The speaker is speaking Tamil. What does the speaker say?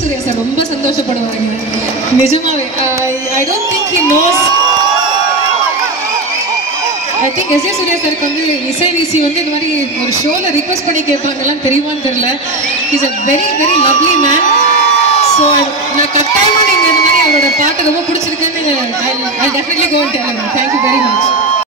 சூர்யா சார் ரொம்ப சந்தோஷப்படுவாங்க நிஜமாவே. I don't think he knows. I think S A Surya சாருக்கு வந்து இசை வீசி வந்து இந்த மாதிரி ஒரு ஷோவில் ரிக்வெஸ்ட் பண்ணி கேட்பாங்கலாம் தெரியுமான்னு தெரியல. Is a very very lovely man. So நான் கட்டாயமாக நீங்கள் இந்த மாதிரி அவரோட பாட்டு ரொம்ப பிடிச்சிருக்குன்னு I definitely go and tell him. Thank you very much.